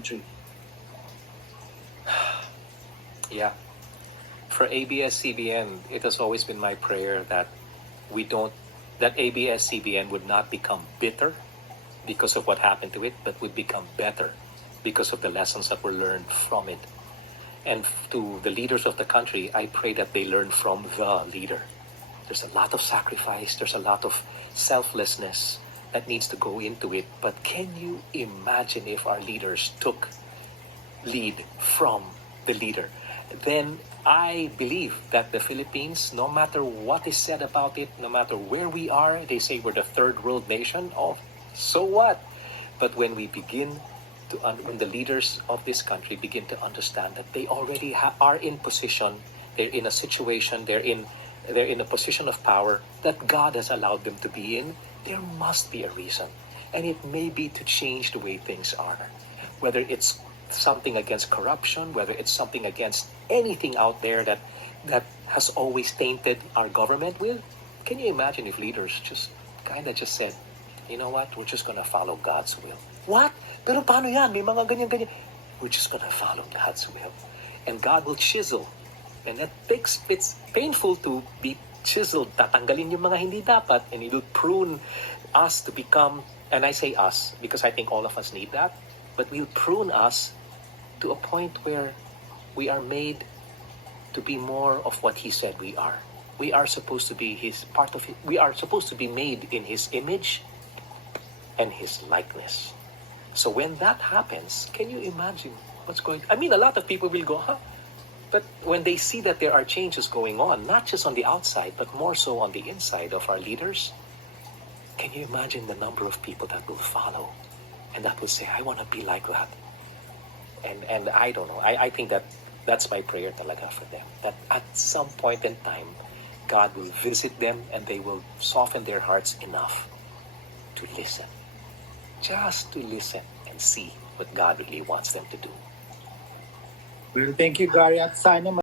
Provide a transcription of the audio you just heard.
country? Yeah. For ABS-CBN, it has always been my prayer that that ABS-CBN would not become bitter because of what happened to it, but would become better because of the lessons that were learned from it. And to the leaders of the country, I pray that they learn from the leader. There's a lot of sacrifice, there's a lot of selflessness that needs to go into it. But can you imagine if our leaders took lead from the leader? Then I believe that the Philippines, no matter what is said about it, no matter where we are, they say we're the third world nation. Oh, so what? But when we begin to, when the leaders of this country begin to understand that they already are in position, they're in a situation, they're in a position of power that God has allowed them to be in, there must be a reason. And it may be to change the way things are. Whether it's something against corruption, whether it's something against anything out there that has always tainted our government with. Can you imagine if leaders just kind of just said, you know what, we're just gonna follow God's will. What? Pero paano yan? May mga ganyan-ganyan. We're just gonna follow God's will. And God will chisel. And it's painful to be chiseled. Tatanggalin yung mga hindi dapat, and it will prune us to become, and I say us because I think all of us need that, but will prune us to a point where we are made to be more of what He said we are. We are supposed to be His part of it. We are supposed to be made in His image and His likeness. So when that happens, can you imagine what's going? I mean, a lot of people will go, huh? But when they see that there are changes going on, not just on the outside, but more so on the inside of our leaders, can you imagine the number of people that will follow and that will say, I want to be like that? And I don't know. I think that's my prayer talaga for them. That at some point in time, God will visit them and they will soften their hearts enough to listen. Just to listen and see what God really wants them to do. Well, thank you, Gary. At sana